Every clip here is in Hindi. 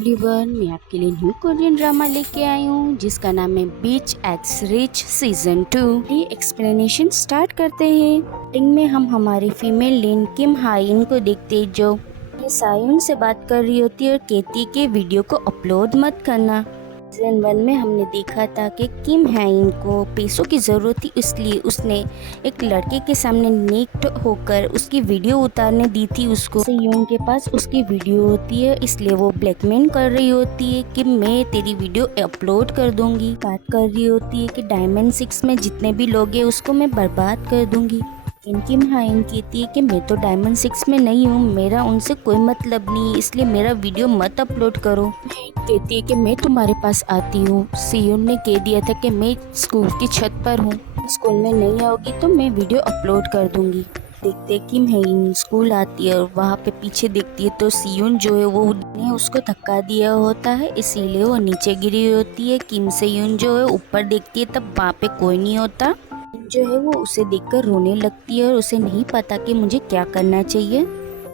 एवरीवन, मैं आपके लिए न्यू कोरियन ड्रामा लेके आई हूँ जिसका नाम है बीच एक्स रिच सीजन 2। ये एक्सप्लेनेशन स्टार्ट करते हैं। स्टार्टिंग में हम हमारी फीमेल लीड किम हाइन को देखते हैं जो सायुन से बात कर रही होती है और कहती है कि वीडियो को अपलोड मत करना। सीजन 1 में हमने देखा था कि किम हाइन को पैसों की ज़रूरत थी, इसलिए उसने एक लड़के के सामने नेक्ड होकर उसकी वीडियो उतारने दी थी उसको। सेयोन के पास उसकी वीडियो होती है, इसलिए वो ब्लैकमेल कर रही होती है कि मैं तेरी वीडियो अपलोड कर दूंगी। बात कर रही होती है कि डायमंड 6 में जितने भी लोग हैं उसको मैं बर्बाद कर दूंगी। किम हाइन कहती है कि मैं तो डायमंड 6 में नहीं हूँ, मेरा उनसे कोई मतलब नहीं, इसलिए मेरा वीडियो मत अपलोड करो। कहती है कि मैं तुम्हारे पास आती हूँ। सियोन ने कह दिया था कि मैं स्कूल की छत पर हूँ, स्कूल में नहीं आओगी तो मैं वीडियो अपलोड कर दूंगी। देखते किम हाइन स्कूल आती है और वहाँ पे पीछे देखती है तो सियोन जो है वो ने उसको धक्का दिया होता है, इसीलिए वो नीचे गिरी होती है। किम सेयोन जो है ऊपर देखती है तब वहाँ पे कोई नहीं होता। जो है वो उसे देखकर रोने लगती है और उसे नहीं पता कि मुझे क्या करना चाहिए।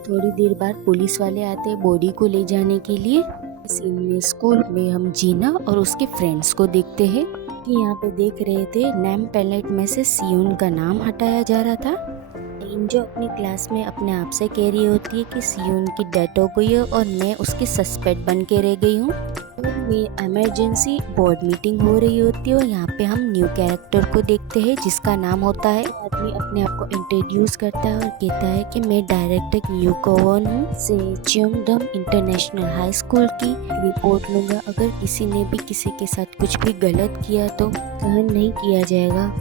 थोड़ी देर बाद पुलिस वाले आते हैं बॉडी को ले जाने के लिए। सीन में स्कूल में हम जीना और उसके फ्रेंड्स को देखते हैं कि यहाँ पे देख रहे थे नेम पैलेट में से सियोन का नाम हटाया जा रहा था। जो अपनी क्लास में अपने आप से कह रही होती है कि सियोन की डेथ हो गई है और मैं उसकी सस्पेक्ट बन के रह गई हूँ। इमरजेंसी बोर्ड मीटिंग हो रही होती है और यहाँ पे हम न्यू कैरेक्टर को देखते हैं जिसका नाम होता है। आदमी अपने आप को इंट्रोड्यूस करता है और कहता है कि मैं डायरेक्टर न्यू कोवन हूँ से च्योंगडम इंटरनेशनल हाई स्कूल की रिपोर्ट लूंगा। अगर किसी ने भी किसी के साथ कुछ भी गलत किया तो सहन नहीं किया जाएगा।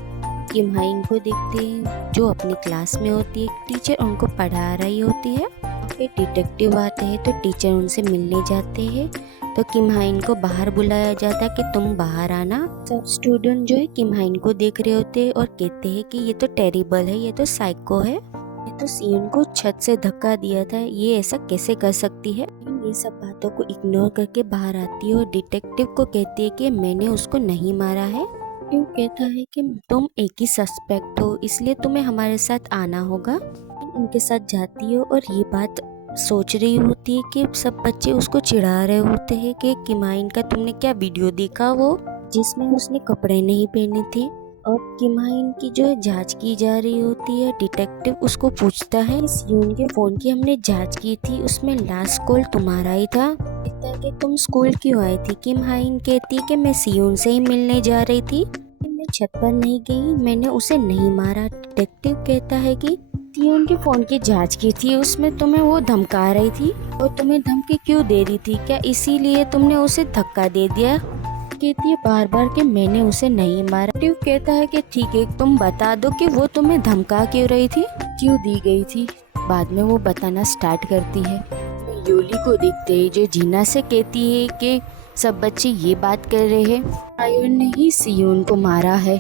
किम हाइन को देखते हैं जो अपनी क्लास में होती है, टीचर उनको पढ़ा रही होती है। फिर डिटेक्टिव आते हैं तो टीचर उनसे मिलने जाते हैं तो किम हाइन को बाहर बुलाया जाता है कि तुम बाहर आना। सब स्टूडेंट जो है किम हाइन को देख रहे होते हैं और कहते हैं कि ये तो टेरिबल है, ये तो साइको है, ये तो सियोन को छत से धक्का दिया था, ये ऐसा कैसे कर सकती है। ये सब बातों को इग्नोर करके बाहर आती है और डिटेक्टिव को कहती है कि मैंने उसको नहीं मारा है। क्यों कहता है कि तुम एक ही सस्पेक्ट हो, इसलिए तुम्हें हमारे साथ आना होगा। उनके साथ जाती हो और ये बात सोच रही होती है कि सब बच्चे उसको चिढ़ा रहे होते हैं कि किम हाइन का तुमने क्या वीडियो देखा वो जिसमें उसने कपड़े नहीं पहने थे। अब किम हाइन की जो है जांच की जा रही होती है। डिटेक्टिव उसको पूछता है सियोन के फोन की हमने जांच की थी, उसमें लास्ट कॉल तुम्हारा ही था, कहता है कि तुम स्कूल क्यों आई थी। किम हाइन कहती है कि मैं सियोन से ही मिलने जा रही थी, मैं छत पर नहीं गई, मैंने उसे नहीं मारा। डिटेक्टिव कहता है कि सियोन के फोन की जांच की थी, उसमें तुम्हें वो धमका रही थी और तुम्हें धमकी क्यों दे रही थी, क्या इसीलिए तुमने उसे धक्का दे दिया। कहती है बार बार कि मैंने उसे नहीं मारा। डिटेक्टिव कहता है कि ठीक है तुम बता दो कि वो तुम्हें धमका क्यों रही थी, क्यों दी गई थी। बाद में वो बताना स्टार्ट करती है। योली को देखते है जो जीना से कहती है कि सब बच्चे ये बात कर रहे हैं आयुन ने ही सियोन को मारा है।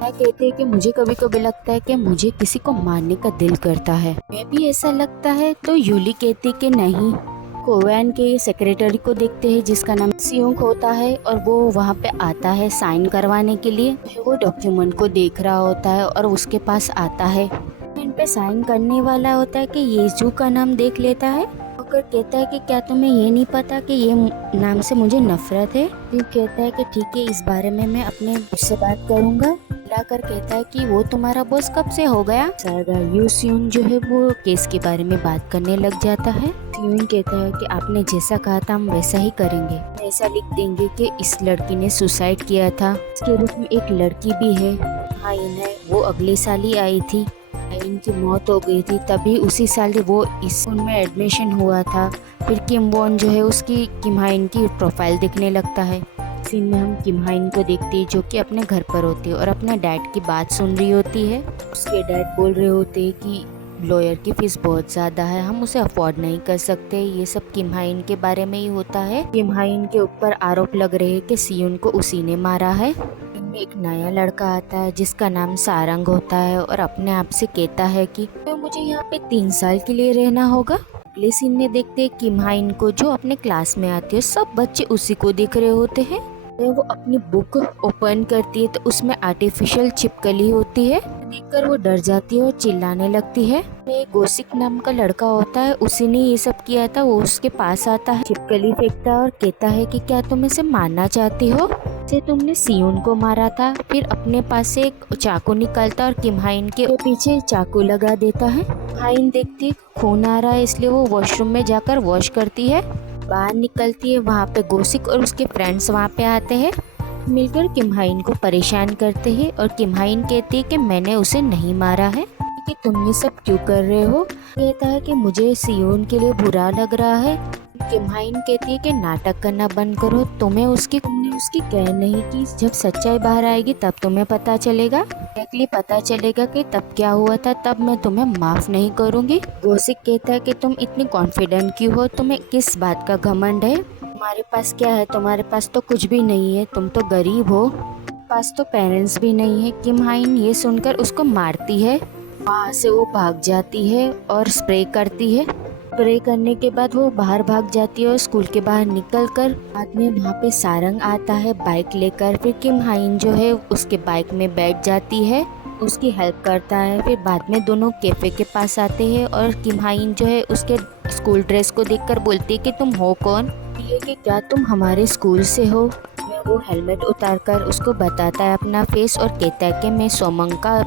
मैं कहते हैं कि मुझे कभी कभी लगता है कि मुझे किसी को मारने का दिल करता है, मैं भी ऐसा लगता है। तो यूली कहती कि नहीं। कोवेन के सेक्रेटरी को देखते हैं जिसका नाम सियोंग होता है और वो वहाँ पे आता है साइन करवाने के लिए। वो डॉक्यूमेंट को देख रहा होता है और उसके पास आता है, इन पे साइन करने वाला होता है कि येजू का नाम देख लेता है। कहता है कि क्या तुम्हें ये नहीं पता कि ये नाम से मुझे नफरत है। फिर कहता है कि ठीक है इस बारे में मैं अपने बॉस से बात करूंगा। बुलाकर कहता है कि वो तुम्हारा बॉस कब से हो गया। यू सियोन जो है वो केस के बारे में बात करने लग जाता है। सियोन कहता है कि आपने जैसा कहा था हम वैसा ही करेंगे, ऐसा लिख देंगे कि इस लड़की ने सुसाइड किया था, इसके रूप में एक लड़की भी है हाइन है, वो अगले साल ही आई थी, इनकी मौत हो गई थी, तभी उसी साल वो इस स्कूल में एडमिशन हुआ था। फिर किम वॉन जो है उसकी किम हाइन की प्रोफाइल दिखने लगता है। सीन में हम किम हाइन को देखते हैं जो कि अपने घर पर होती है और अपने डैड की बात सुन रही होती है। उसके डैड बोल रहे होते हैं कि लॉयर की फीस बहुत ज़्यादा है, हम उसे अफोर्ड नहीं कर सकते। ये सब किम हाइन के बारे में ही होता है। किम हाइन के ऊपर आरोप लग रहे हैं कि सियोन को उसी ने मारा है। एक नया लड़का आता है जिसका नाम सारंग होता है और अपने आप से कहता है कि तो मुझे यहाँ पे 3 साल के लिए रहना होगा। अगले सीन में देखते हैं किम हाइन को जो अपने क्लास में आती है, सब बच्चे उसी को देख रहे होते हैं। वो अपनी बुक ओपन करती है तो उसमें आर्टिफिशियल छिपकली होती है। देखकर वो डर जाती है और चिल्लाने लगती है। एक गोसिक नाम का लड़का होता है, उसी ने ये सब किया था। वो उसके पास आता है, छिपकली फेंकता है और कहता है कि क्या तुम इसे मारना चाहती हो, से तुमने सियोन को मारा था। फिर अपने पास से एक चाकू निकालता और किम हाइन के पीछे चाकू लगा देता है। हाइन देखती है खून आ रहा है, इसलिए वो वॉशरूम में जाकर वॉश करती है। बाहर निकलती है, वहाँ पे गोसिक और उसके फ्रेंड्स वहाँ पे आते हैं, मिलकर किम हाइन को परेशान करते हैं। और किम हाइन कहती है कि मैंने उसे नहीं मारा है, कि तुम ये सब क्यों कर रहे हो। कहता है कि मुझे सियोन के लिए बुरा लग रहा है। किम हाइन कहती है कि नाटक करना बंद करो, तुमने उसकी केयर नहीं की। जब सच्चाई बाहर आएगी तब तुम्हें पता चलेगा, एक्चुअली पता चलेगा कि तब क्या हुआ था, तब मैं तुम्हें माफ नहीं करूंगी। गोसिक कहता है कि तुम इतनी कॉन्फिडेंट क्यों हो, तुम्हें किस बात का घमंड है, तुम्हारे पास क्या है, तुम्हारे पास तो कुछ भी नहीं है, तुम तो गरीब हो, पास तो पेरेंट्स भी नहीं है। किम हाइन ये सुनकर उसको मारती है। वहाँ से वो भाग जाती है और स्प्रे करती है। स्प्रे करने के बाद वो बाहर भाग जाती है और स्कूल के बाहर निकलकर बाद में वहाँ पे सारंग आता है बाइक लेकर। फिर किम हाइन जो है उसके बाइक में बैठ जाती है, उसकी हेल्प करता है। फिर बाद में दोनों कैफे के पास आते हैं और किम हाइन जो है उसके स्कूल ड्रेस को देखकर बोलती है कि तुम हो कौन, ये कि क्या तुम हमारे स्कूल से हो। वो हेलमेट उतारकर उसको बताता है अपना फेस और कहता है कि मैं सोमम का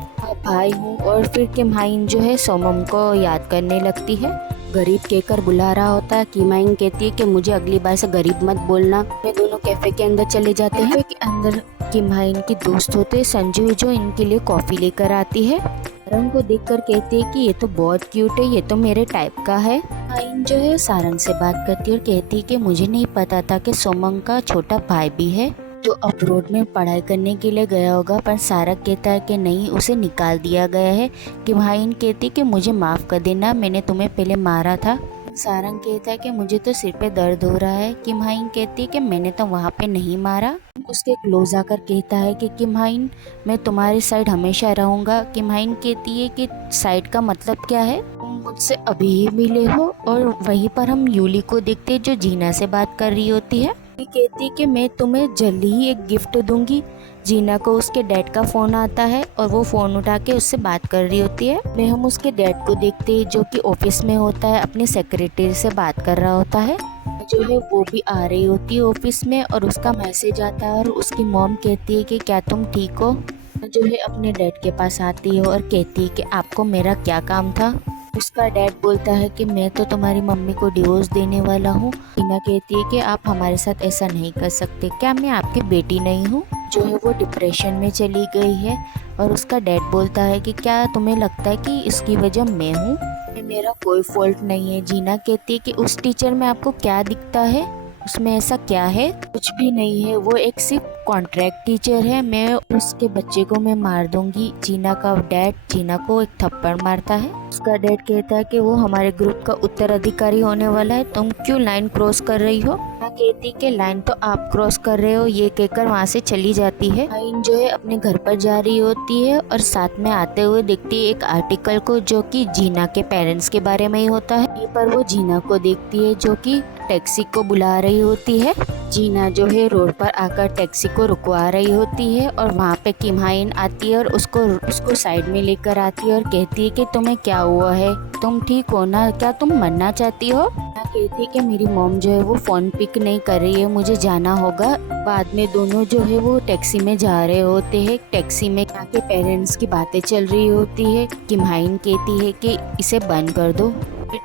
भाई हूँ। और फिर किम हाइन जो है सोमम को याद करने लगती है। गरीब कहकर बुला रहा होता है। किम हाइन कहती है कि मुझे अगली बार से गरीब मत बोलना। वे दोनों कैफे के अंदर चले जाते हैं। कैफे के अंदर किम हाइन के दोस्त होते हैं संजू, जो इनके लिए कॉफी लेकर आती है। सारंग को देखकर कहती है कि ये तो बहुत क्यूट है, ये तो मेरे टाइप का है। हाइन जो है सारंग से बात करती है और कहती है कि मुझे नहीं पता था कि सोमंग का छोटा भाई भी है, जो अब्रोड में पढ़ाई करने के लिए गया होगा। पर सारंग कहता है कि नहीं, उसे निकाल दिया गया है। किम हाइन कहती है कि मुझे माफ़ कर देना, मैंने तुम्हें पहले मारा था। सारंग कहता है कि मुझे तो सिर पे दर्द हो रहा है। किम हाइन कहती है कि मैंने तो वहाँ पे नहीं मारा। उसके क्लोज आकर कहता है कि किम हाइन, मैं तुम्हारी साइड हमेशा रहूँगा। किम हाइन कहती है कि साइड का मतलब क्या है, तुम मुझसे अभी ही मिले हो। और वहीं पर हम यूली को देखते हैं जो जीना से बात कर रही होती है। ये कहती है कि मैं तुम्हें जल्दी ही एक गिफ्ट दूंगी। जीना को उसके डैड का फ़ोन आता है और वो फ़ोन उठा के उससे बात कर रही होती है। मैं हम उसके डैड को देखते हैं जो कि ऑफिस में होता है, अपनी सेक्रेटरी से बात कर रहा होता है। जो है वो भी आ रही होती है ऑफिस में और उसका मैसेज आता है और उसकी मॉम कहती है कि क्या तुम ठीक हो। जो है अपने डैड के पास आती है और कहती है कि आपको मेरा क्या काम था। उसका डैड बोलता है कि मैं तो तुम्हारी मम्मी को डिवोर्स देने वाला हूँ। टीना कहती है कि आप हमारे साथ ऐसा नहीं कर सकते, क्या मैं आपकी बेटी नहीं हूँ। जो है वो डिप्रेशन में चली गई है और उसका डैड बोलता है कि क्या तुम्हें लगता है कि इसकी वजह मैं हूँ, मेरा कोई फॉल्ट नहीं है। जीना कहती है कि उस टीचर में आपको क्या दिखता है, उसमें ऐसा क्या है, कुछ भी नहीं है, वो एक सिर्फ कॉन्ट्रैक्ट टीचर है, मैं उसके बच्चे को मैं मार दूंगी। जीना का डैड जीना को एक थप्पड़ मारता है। उसका डैड कहता है कि वो हमारे ग्रुप का उत्तराधिकारी होने वाला है, तुम क्यों लाइन क्रॉस कर रही हो। कहती कि लाइन तो आप क्रॉस कर रहे हो, ये कहकर वहाँ से चली जाती है। आइन जो है अपने घर पर जा रही होती है और साथ में आते हुए देखती है एक आर्टिकल को जो कि जीना के पेरेंट्स के बारे में ही होता है। यहीं पर वो जीना को देखती है जो कि टैक्सी को बुला रही होती है। जीना जो है रोड पर आकर टैक्सी को रुकवा रही होती है और वहाँ पे किम हाइन आती है और उसको साइड में लेकर आती है और कहती है कि तुम्हें क्या हुआ है, तुम ठीक हो ना, क्या तुम मरना चाहती हो। कहती है कि मेरी मॉम जो है वो फ़ोन पिक नहीं कर रही है, मुझे जाना होगा। बाद में दोनों जो है वो टैक्सी में जा रहे होते हैं। टैक्सी में आके पेरेंट्स की बातें चल रही होती है। किम हाइन कहती है कि इसे बंद कर दो,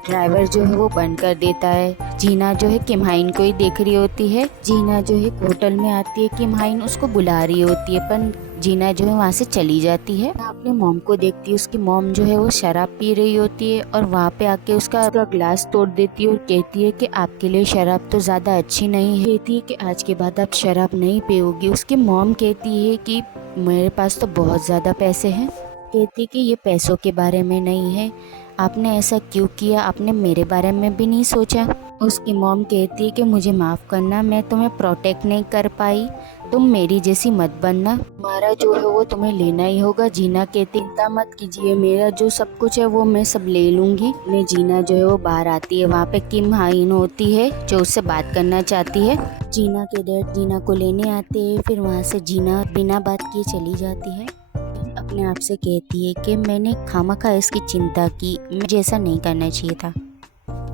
ड्राइवर जो है वो बंद कर देता है। जीना जो है किम हाइन को ही देख रही होती है। जीना जो है होटल में आती है, किम हाइन उसको बुला रही होती है पर जीना जो है वहाँ से चली जाती है। अपने मॉम को देखती है, उसकी मॉम जो है वो शराब पी रही होती है और वहाँ पे आके उसका ग्लास तोड़ देती है और कहती है कि आपके लिए शराब तो ज़्यादा अच्छी नहीं है, कहती है कि आज के बाद आप शराब नहीं पियोगी। उसकी मॉम कहती है कि मेरे पास तो बहुत ज़्यादा पैसे हैं। कहती कि ये पैसों के बारे में नहीं है, आपने ऐसा क्यों किया, आपने मेरे बारे में भी नहीं सोचा। उसकी मॉम कहती है कि मुझे माफ़ करना, मैं तुम्हें प्रोटेक्ट नहीं कर पाई, तुम मेरी जैसी मत बनना, हमारा जो है वो तुम्हें लेना ही होगा। जीना कहती चिंता मत कीजिए, मेरा जो सब कुछ है वो मैं सब ले लूँगी। मैं जीना जो है वो बाहर आती है, वहाँ पे किम हाइन होती है जो उससे बात करना चाहती है। जीना के डैड जीना को लेने आते हैं, फिर वहाँ से जीना बिना बात किए चली जाती है। अपने आप से कहती है कि मैंने खामखा इसकी चिंता की, मुझे ऐसा नहीं करना चाहिए था।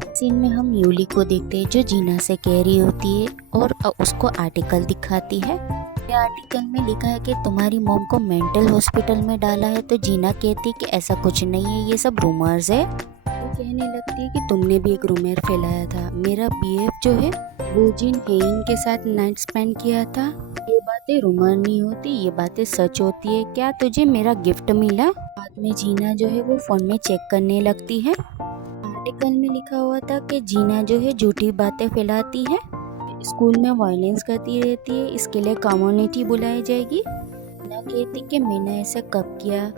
सीन में हम यूली को देखते हैं जो जीना से कह रही होती है और उसको आर्टिकल दिखाती है। ये आर्टिकल में लिखा है कि तुम्हारी मॉम को मेंटल हॉस्पिटल में डाला है। तो जीना कहती है कि ऐसा कुछ नहीं है, ये सब रूमर्स है। वो कहने लगती है कि तुमने भी एक रूमर फैलाया था, मेरा बीएफ जो है वो जिन हेइन के साथ नाइट स्पेंड किया था। ये बातें रूमर नहीं होती, ये बातें सच होती है। क्या तुझे मेरा गिफ्ट मिला? बाद में जीना जो है वो फोन में चेक करने लगती है। आर्टिकल में लिखा हुआ था कि जीना जो है झूठी बातें फैलाती है, स्कूल में वायलेंस करती रहती है, इसके लिए कम्युनिटी बुलाई जाएगी। जीना कहती कि मैंने ऐसा कब किया?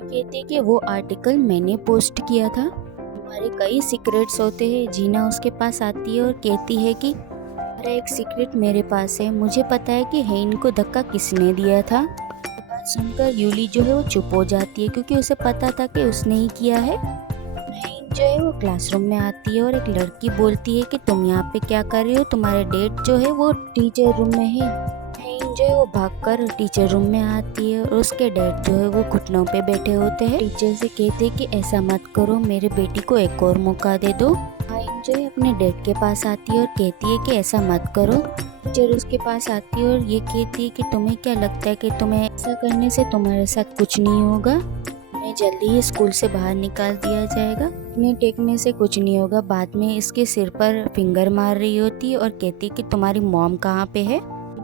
कहती कि वो आर्टिकल मैंने पोस्ट किया था। हमारे कई सीक्रेट्स होते हैं। जीना उसके पास आती है और कहती है कि हमारा एक सीक्रेट मेरे पास है, मुझे पता है कि हेइन को धक्का किसने दिया था। ये बात सुनकर यूली जो है वो चुप हो जाती है क्योंकि उसे पता था कि उसने ही किया है। हेइन जो है वो क्लासरूम में आती है और एक लड़की बोलती है कि तुम यहाँ पे क्या कर रहे हो, तुम्हारे डैड जो है वो टीचर रूम में है। हेइन जो है वो भागकर टीचर रूम में आती है और उसके डैड जो है वो घुटनों पे बैठे होते हैं। टीचर से कहते हैं कि ऐसा मत करो, मेरे बेटी को एक और मौका दे दो। हेइन जो है अपने डैड के पास आती है और कहती है कि ऐसा मत करो। टीचर उसके पास आती है और ये कहती है कि तुम्हें क्या लगता है कि तुम्हें ऐसा करने से तुम्हारे साथ कुछ नहीं होगा, तुम्हें जल्दी ही स्कूल से बाहर निकाल दिया जाएगा, इन्हें टेकने से कुछ नहीं होगा। बाद में इसके सिर पर फिंगर मार रही होती है और कहती है कि तुम्हारी मॉम कहाँ पे है।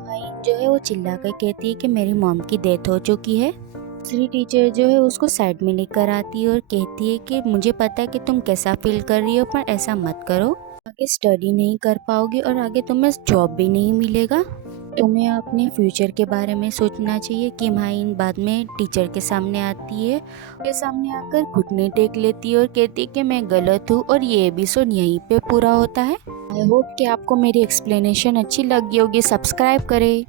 हेइन जो है वो चिल्ला कर कहती है कि मेरी मॉम की डेथ हो चुकी है। दूसरी टीचर जो है उसको साइड में लेकर आती है और कहती है कि मुझे पता है कि तुम कैसा फील कर रही हो, पर ऐसा मत करो, आगे स्टडी नहीं कर पाओगे और आगे तुम्हें जॉब भी नहीं मिलेगा। तुम्हें अपने फ्यूचर के बारे में सोचना चाहिए। किम हाइन बाद में टीचर के सामने आती है, उसके सामने आकर घुटने टेक लेती है और कहती है कि मैं गलत हूँ और ये एपिसोड यहीं पे पूरा होता है। आई होप कि आपको मेरी एक्सप्लेनेशन अच्छी लगी होगी। सब्सक्राइब करें।